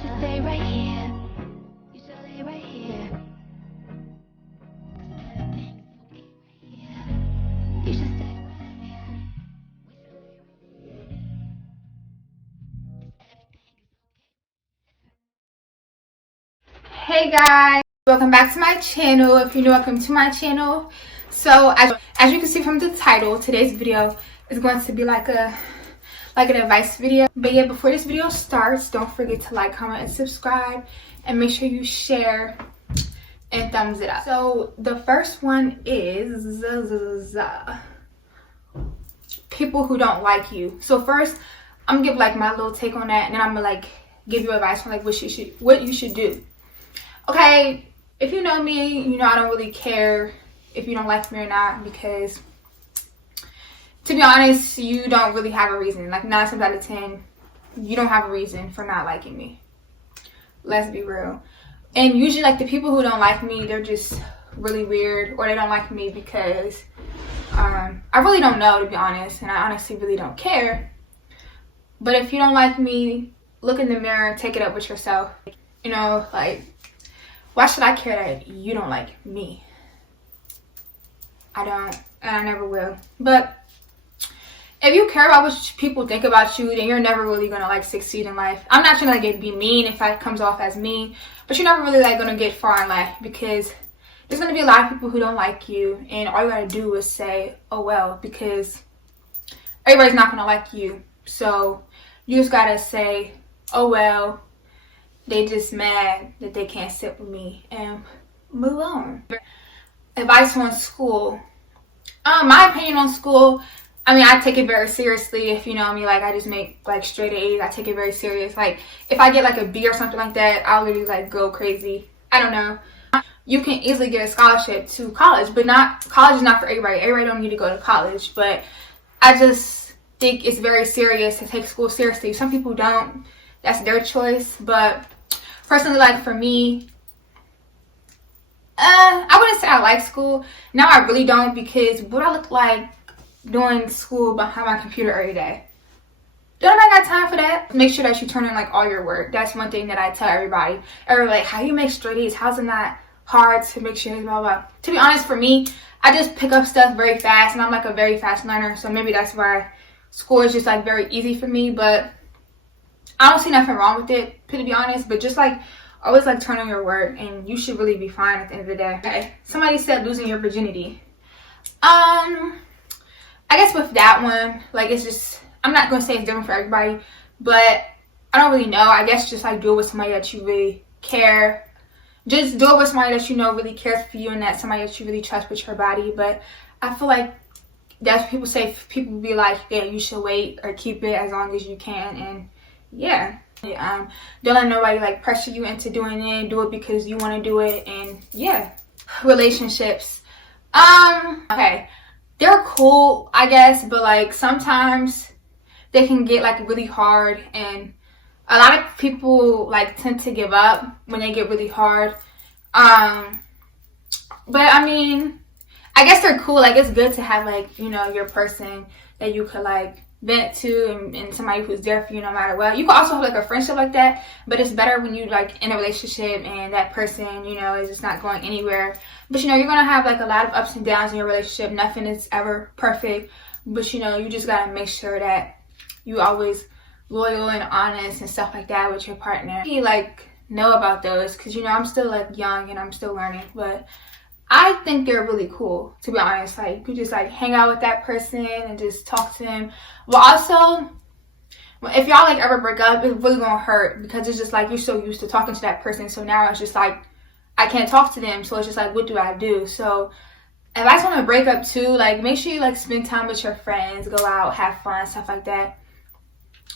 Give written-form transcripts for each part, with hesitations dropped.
should stay right here. You should stay right here. Everything's okay right here. You should stay right here. Hey guys, welcome back to my channel. If you're new, welcome to my channel. So as you can see from the title, today's video is going to be like an advice video. But yeah, before this video starts, don't forget to like, comment, and subscribe, and make sure you share and thumbs it up. So the first one is people who don't like you. So first, I'm gonna give like my little take on that, and then I'm gonna like give you advice on like what you should do. Okay, if you know me, you know I don't really care if you don't like me or not, because to be honest, you don't really have a reason. Like 9 times out of 10, you don't have a reason for not liking me. Let's be real. And usually like the people who don't like me, they're just really weird, or they don't like me because I really don't know, to be honest, and I honestly really don't care. But if you don't like me, look in the mirror, take it up with yourself. You know, like, why should I care that you don't like me? I don't, and I never will. But if you care about what people think about you, then you're never really gonna like succeed in life. I'm not trying to like be mean if that comes off as mean, but you're never really like gonna get far in life, because there's gonna be a lot of people who don't like you, and all you gotta do is say, oh well, because everybody's not gonna like you. So you just gotta say, oh well, they just mad that they can't sit with me, and move on. Advice on school. My opinion on school, I mean, I take it very seriously. If you know me, like I just make like straight A's. I take it very serious. Like if I get like a B or something like that, I'll literally like go crazy. I don't know. You can easily get a scholarship to college, but college is not for everybody. Everybody don't need to go to college, but I just think it's very serious to take school seriously. Some people don't. That's their choice, but personally, like for me, I wouldn't say I like school. Now I really don't, because what I look like doing school behind my computer every day. Don't nobody got time for that. Make sure that you turn in like all your work. That's one thing that I tell everybody. Everybody like, how you make straight A's? How's it not hard to make sure, blah, blah. To be honest, for me, I just pick up stuff very fast, and I'm like a very fast learner. So maybe that's why school is just like very easy for me. But I don't see nothing wrong with it, to be honest. But just like always like turn on your work, and you should really be fine at the end of the day. Okay. Somebody said losing your virginity. I guess with that one, like it's just, I'm not gonna say it's different for everybody, but I don't really know. I guess just like do it with somebody that you really care. Just do it with somebody that you know really cares for you, and that somebody that you really trust with your body. But I feel like that's what people say. People be like, yeah, you should wait or keep it as long as you can, and yeah. Don't let nobody like pressure you into doing it. Do it because you want to do it, and yeah. Relationships. Okay, they're cool, I guess, but like sometimes they can get like really hard, and a lot of people like tend to give up when they get really hard. But I mean, I guess they're cool. Like it's good to have like, you know, your person that you could like vent to, and somebody who's there for you no matter what. You can also have like a friendship like that, but it's better when you like in a relationship and that person, you know, is just not going anywhere. But you know, you're gonna have like a lot of ups and downs in your relationship. Nothing is ever perfect, but you know, you just gotta make sure that you always loyal and honest and stuff like that with your partner. You like know about those, because you know I'm still like young and I'm still learning, but I think they're really cool, to be honest. Like you just like hang out with that person and just talk to them. Well, also, if y'all like ever break up, it's really gonna hurt, because it's just like you're so used to talking to that person, so now it's just like I can't talk to them, so it's just like, what do I do? So if I want to break up too, like make sure you like spend time with your friends, go out, have fun, stuff like that,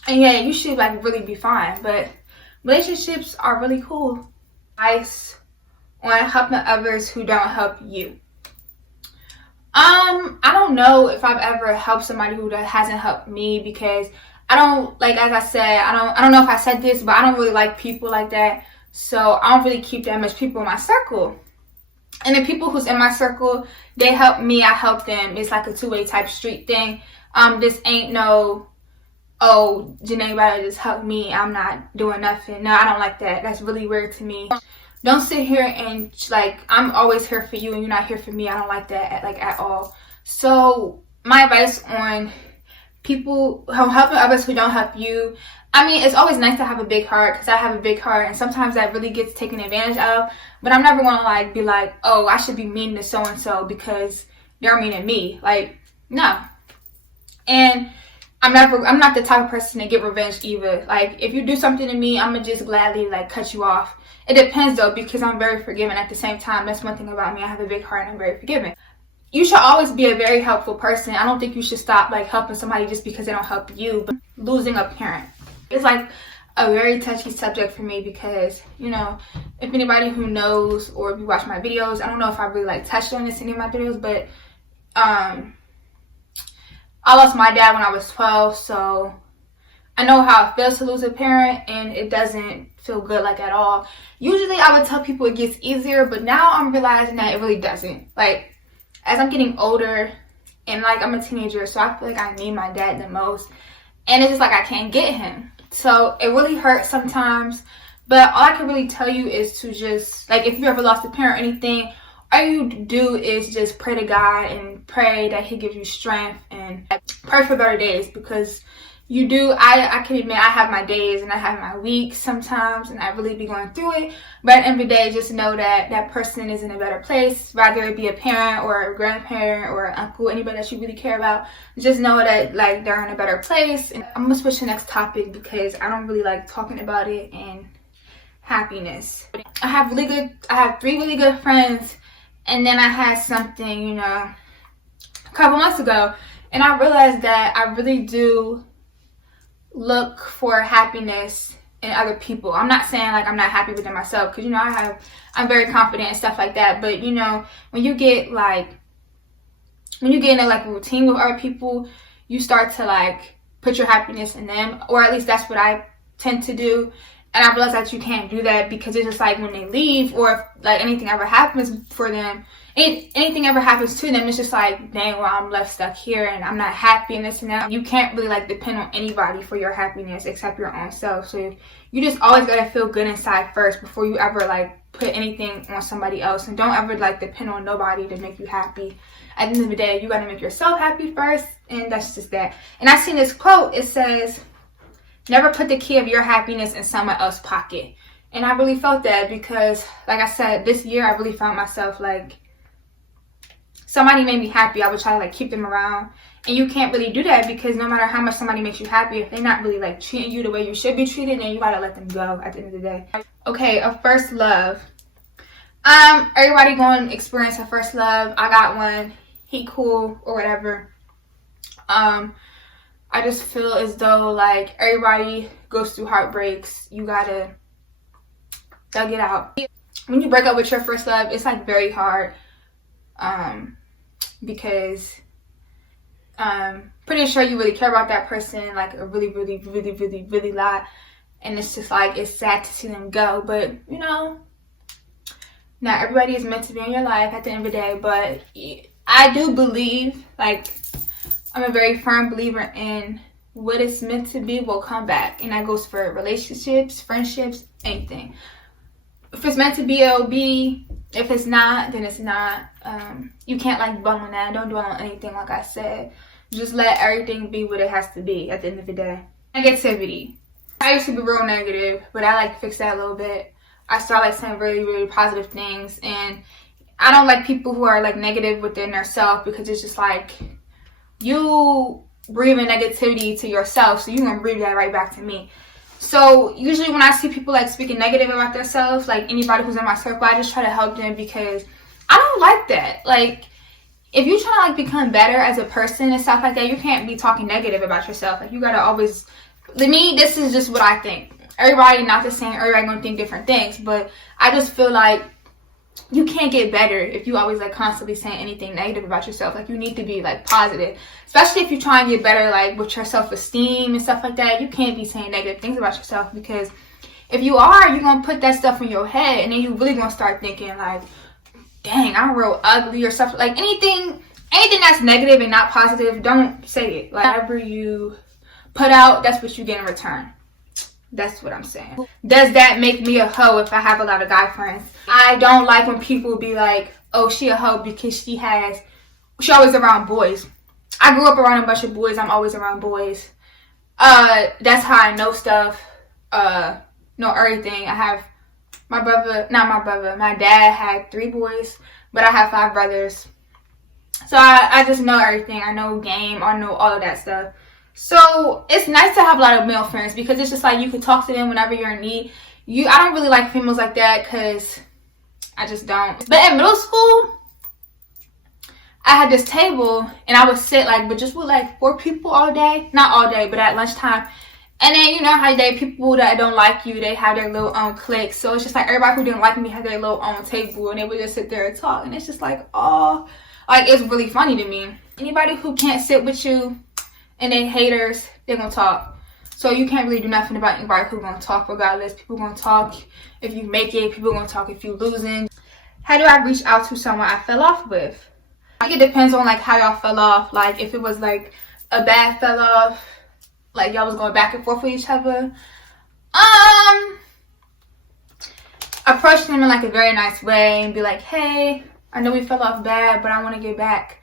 and yeah, you should like really be fine. But relationships are really cool. Advice on helping others who don't help you. I don't know if I've ever helped somebody who hasn't helped me, because I don't, like, as I said, I don't know if I said this, but I don't really like people like that. So I don't really keep that much people in my circle. And the people who's in my circle, they help me, I help them. It's like a two-way type street thing. This ain't no, oh, Janae better just help me, I'm not doing nothing. No, I don't like that. That's really weird to me. Don't sit here and like, I'm always here for you and you're not here for me. I don't like that at all. So my advice on people helping others who don't help you. I mean, it's always nice to have a big heart, because I have a big heart, and sometimes that really gets taken advantage of. But I'm never gonna like be like, oh, I should be mean to so and so because they're mean to me. Like, no. And I'm not the type of person to get revenge either. Like, if you do something to me, I'm gonna just gladly like cut you off. It depends though, because I'm very forgiving at the same time. That's one thing about me. I have a big heart and I'm very forgiving. You should always be a very helpful person. I don't think you should stop like helping somebody just because they don't help you. But losing a parent, it's like a very touchy subject for me, because, you know, if anybody who knows or if you watch my videos, I don't know if I really like touched on this in any of my videos, but I lost my dad when I was 12, so I know how it feels to lose a parent, and it doesn't feel good like at all. Usually I would tell people it gets easier, but now I'm realizing that it really doesn't. Like, as I'm getting older and like I'm a teenager, so I feel like I need my dad the most, and it's just like I can't get him. So it really hurts sometimes, but all I can really tell you is to just, like, if you ever lost a parent or anything, all you do is just pray to God and pray that he gives you strength, and pray for better days, because you do. I can admit I have my days and I have my weeks sometimes, and I really be going through it. But at the end of the day, just know that that person is in a better place, whether it be a parent or a grandparent or an uncle, anybody that you really care about. Just know that like they're in a better place. And I'm gonna switch to the next topic because I don't really like talking about it. And happiness. I have 3 really good friends, and then I had something, you know, a couple months ago, and I realized that I really do look for happiness in other people. I'm not saying like I'm not happy within myself, because, you know, I'm very confident and stuff like that. But, you know, when you get in a like routine with other people, you start to like put your happiness in them, or at least that's what I tend to do. And I realize that you can't do that, because it's just like when they leave, or if like anything ever happens for them, anything ever happens to them, it's just like, dang, well, I'm left stuck here and I'm not happy and this and that. You can't really like depend on anybody for your happiness except your own self. So you just always gotta feel good inside first before you ever like put anything on somebody else. And don't ever like depend on nobody to make you happy. At the end of the day, you gotta make yourself happy first, and that's just that. And I seen this quote. It says, never put the key of your happiness in someone else's pocket. And I really felt that, because like I said, this year I really found myself like, somebody made me happy, I would try to like keep them around. And you can't really do that, because no matter how much somebody makes you happy, if they're not really like treating you the way you should be treated, then you gotta let them go at the end of the day. Okay, a first love. Everybody going to experience a first love. I got one. He cool or whatever. I just feel as though like everybody goes through heartbreaks. You gotta thug it out. When you break up with your first love, it's like very hard, because pretty sure you really care about that person like a really lot, and it's just like, it's sad to see them go. But, you know, not everybody is meant to be in your life at the end of the day. But I do believe, like, I'm a very firm believer in what is meant to be will come back. And that goes for relationships, friendships, anything. If it's meant to be, it'll be. If it's not, then it's not. You can't like dwell on that. Don't dwell on anything, like I said. Just let everything be what it has to be at the end of the day. Negativity. I used to be real negative, but I like fixed that a little bit. I started like saying really positive things. And I don't like people who are like negative within their self, because it's just like, you breathing negativity to yourself, so you're gonna breathe that right back to me. So usually when I see people like speaking negative about themselves, like anybody who's in my circle, I just try to help them, because I don't like that. Like, if you're trying to like become better as a person and stuff like that, you can't be talking negative about yourself. Like, you gotta always, to me, this is just what I think. Everybody not the same, everybody gonna think different things, but I just feel like you can't get better if you always like constantly saying anything negative about yourself. Like, you need to be like positive, especially if you try and get better like with your self-esteem and stuff like that. You can't be saying negative things about yourself, because if you are, you're gonna put that stuff in your head, and then you really gonna start thinking like, dang, I'm real ugly or stuff. Like, anything that's negative and not positive, don't say it. Like, whenever you put out, that's what you get in return. That's what I'm saying. Does that make me a hoe if I have a lot of guy friends? I don't like when people be like, oh, she a hoe because she always around boys. I grew up around a bunch of boys. I'm always around boys. That's how I know stuff. Know everything. I have my dad had 3 boys, but I have 5 brothers. So I just know everything. I know game. I know all of that stuff. So it's nice to have a lot of male friends because it's just like you can talk to them whenever you're in need. I don't really like females like that because I just don't. But in middle school, I had this table and I would sit but just with 4 people all day. Not all day, but at lunchtime. And then you know how people that don't like you, they have their little own clique. So it's just like everybody who didn't like me had their little own table and they would just sit there and talk. And it's just it's really funny to me. Anybody who can't sit with you and they haters, they're gonna talk. So you can't really do nothing about anybody who's gonna talk regardless. People gonna talk if you make it. People gonna talk if you losing. How do I reach out to someone I fell off with? It depends on how y'all fell off. If it was a bad fell off, y'all was going back and forth with each other. Approach them in a very nice way and be like, hey, I know we fell off bad, but I want to get back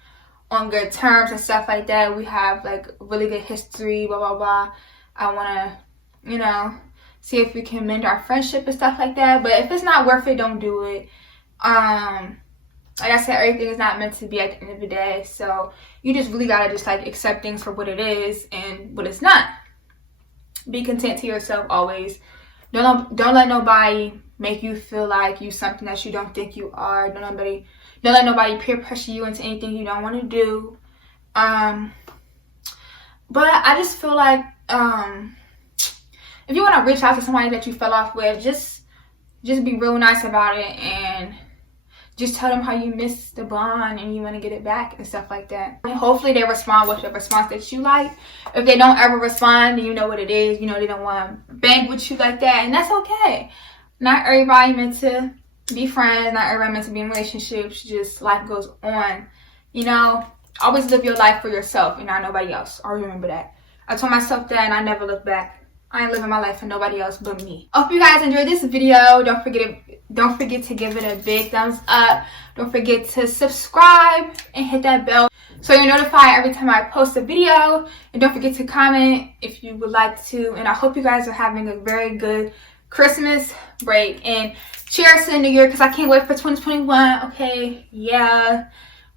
on good terms and stuff like that. We have really good history, blah blah blah. I want to see if we can mend our friendship and stuff like that. But if it's not worth it, don't do it. Like I said, everything is not meant to be at the end of the day. So you just really gotta accept things for what it is and what it's not. Be content to yourself always. Don't let nobody make you feel like you something that you don't think you are. Don't let nobody peer pressure you into anything you don't want to do. But I just feel if you want to reach out to somebody that you fell off with, just be real nice about it and just tell them how you miss the bond and you want to get it back and stuff like that. And hopefully they respond with the response that you like. If they don't ever respond, then you know what it is. They don't want to bang with you like that, and that's okay. Not everybody meant to be friends. Not everybody meant to be in relationships. Just life goes on. Always live your life for yourself and not nobody else. Always remember that. I told myself that and I never looked back. I ain't living my life for nobody else but me. I hope you guys enjoyed this video. Don't forget to give it a big thumbs up. Don't forget to subscribe and hit that bell so you're notified every time I post a video. And don't forget to comment if you would like to. And I hope you guys are having a very good Christmas break. And cheers to the new year because I can't wait for 2021. Okay, yeah.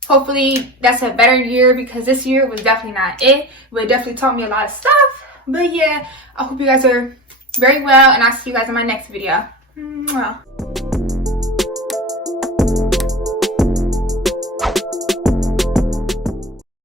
Hopefully that's a better year because this year was definitely not it. But it definitely taught me a lot of stuff. But yeah, I hope you guys are very well and I'll see you guys in my next video. Mwah.